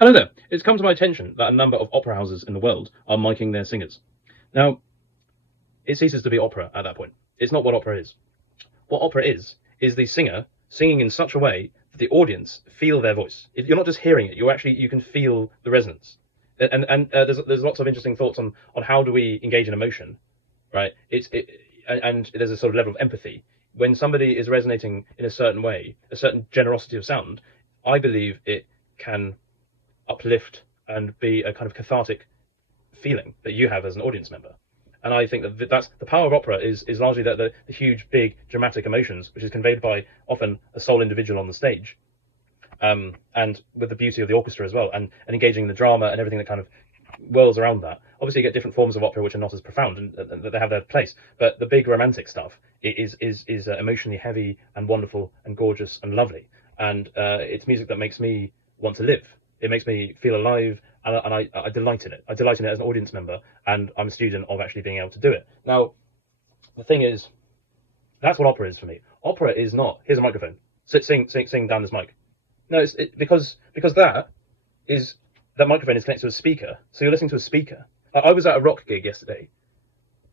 Hello there. It's come to my attention that a number of opera houses in the world are miking their singers. Now, it ceases to be opera at that point. It's not what opera is. What opera is the singer singing in such a way that the audience feel their voice. You're not just hearing it; you can feel the resonance. And there's lots of interesting thoughts on how do we engage in emotion, right? And there's a sort of level of empathy when somebody is resonating in a certain way, a certain generosity of sound. I believe it can uplift and be a kind of cathartic feeling that you have as an audience member. And I think that that's the power of opera is largely that the huge, big, dramatic emotions, which is conveyed by often a sole individual on the stage, and with the beauty of the orchestra as well, and engaging the drama and everything that kind of whirls around that. Obviously, you get different forms of opera which are not as profound and that they have their place, but the big romantic stuff is emotionally heavy and wonderful and gorgeous and lovely, and it's music that makes me want to live. It makes me feel alive, and I delight in it. I delight in it as an audience member, and I'm a student of actually being able to do it. Now, the thing is, that's what opera is for me. Opera is not, here's a microphone, sing down this mic. No, because that microphone is connected to a speaker, so you're listening to a speaker. I was at a rock gig yesterday,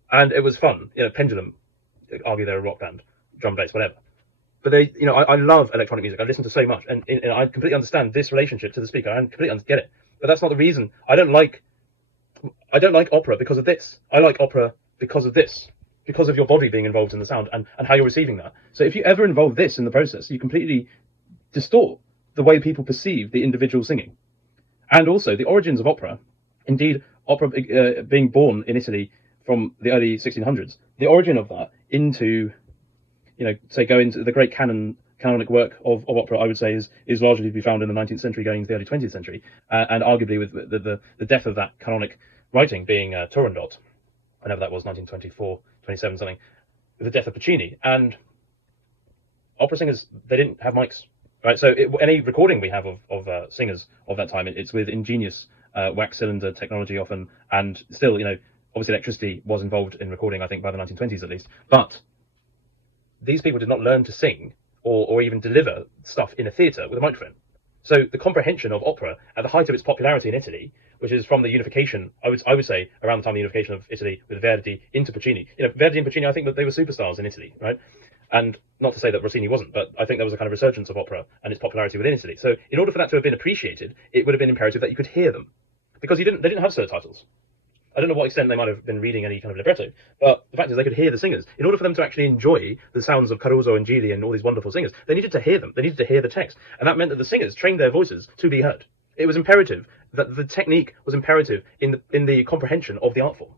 and it was fun. Pendulum, argue they're a rock band, drum, bass, whatever. But I love electronic music. I listen to so much, and I completely understand this relationship to the speaker. I completely get it. But that's not the reason. I don't like opera because of this. I like opera because of this, because of your body being involved in the sound and how you're receiving that. So if you ever involve this in the process, you completely distort the way people perceive the individual singing. And also the origins of opera. Indeed, opera being born in Italy from the early 1600s, the origin of that into say go into the great canonic work of opera, I would say is largely to be found in the 19th century going into the early 20th century, and arguably with the death of that canonic writing being Turandot, whenever that was, 1924, 27 something, with the death of Puccini. And opera singers, they didn't have mics, right? So any recording we have of singers of that time, it's with ingenious wax cylinder technology often, and still, obviously electricity was involved in recording, I think by the 1920s at least, but these people did not learn to sing or even deliver stuff in a theatre with a microphone. So the comprehension of opera at the height of its popularity in Italy, which is from the unification, I would say around the time of the unification of Italy with Verdi into Puccini. Verdi and Puccini, I think that they were superstars in Italy, right? And not to say that Rossini wasn't, but I think there was a kind of resurgence of opera and its popularity within Italy. So in order for that to have been appreciated, it would have been imperative that you could hear them, because they didn't have subtitles. I don't know what extent they might have been reading any kind of libretto, but the fact is they could hear the singers. In order for them to actually enjoy the sounds of Caruso and Gili and all these wonderful singers, they needed to hear them. They needed to hear the text. And that meant that the singers trained their voices to be heard. It was imperative that the technique was imperative in the comprehension of the art form.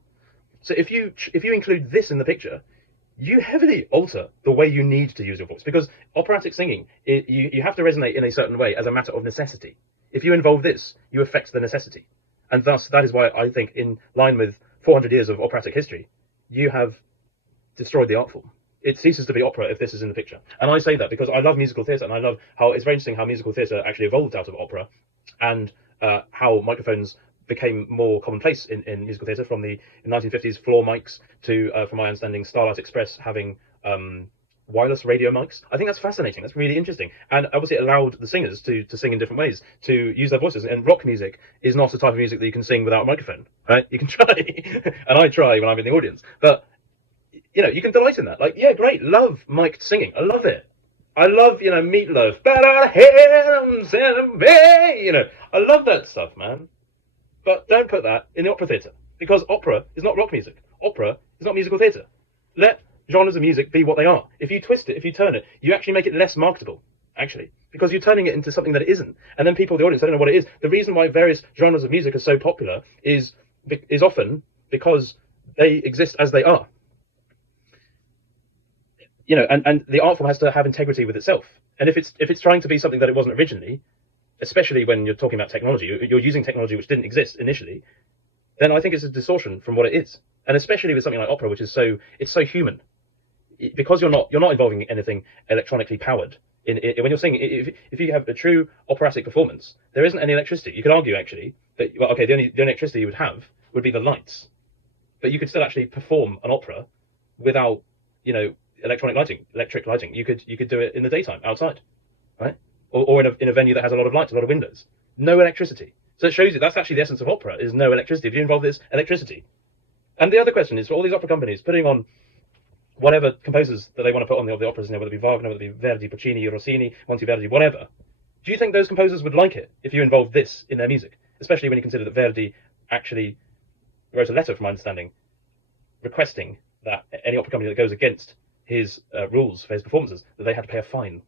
So if you include this in the picture, you heavily alter the way you need to use your voice, because operatic singing, you have to resonate in a certain way as a matter of necessity. If you involve this, you affect the necessity. And thus, that is why I think, in line with 400 years of operatic history, you have destroyed the art form. It ceases to be opera if this is in the picture. And I say that because I love musical theatre, and I love how it's very interesting how musical theatre actually evolved out of opera, and how microphones became more commonplace in musical theatre from the 1950s floor mics to, from my understanding, Starlight Express having wireless radio mics. I think that's fascinating. That's really interesting. And obviously it allowed the singers to sing in different ways, to use their voices. And rock music is not a type of music that you can sing without a microphone, right? You can try, and I try when I'm in the audience. But, you can delight in that. Like, yeah, great, love mic'd singing. I love it. I love, Meatloaf. But I I love that stuff, man. But don't put that in the opera theatre, because opera is not rock music. Opera is not musical theatre. Let genres of music be what they are. If you twist it, if you turn it, you actually make it less marketable, actually, because you're turning it into something that it isn't. And then people, the audience, don't know what it is. The reason why various genres of music are so popular is often because they exist as they are. And the art form has to have integrity with itself. And if it's trying to be something that it wasn't originally, especially when you're talking about technology, you're using technology which didn't exist initially, then I think it's a distortion from what it is. And especially with something like opera, which is it's so human, because you're not involving anything electronically powered. When you're singing, if you have a true operatic performance, there isn't any electricity. You could argue actually that the only electricity you would have would be the lights, but you could still actually perform an opera without electric lighting. You could do it in the daytime outside, right? Or in a venue that has a lot of lights, a lot of windows. no electricity. So it shows you that's actually the essence of opera, is no electricity. If you involve this electricity. And the other question is, for all these opera companies putting on whatever composers that they want to put on the operas, whether it be Wagner, whether it be Verdi, Puccini, Rossini, Monteverdi, whatever, do you think those composers would like it if you involved this in their music? Especially when you consider that Verdi actually wrote a letter, from my understanding, requesting that any opera company that goes against his rules for his performances, that they had to pay a fine.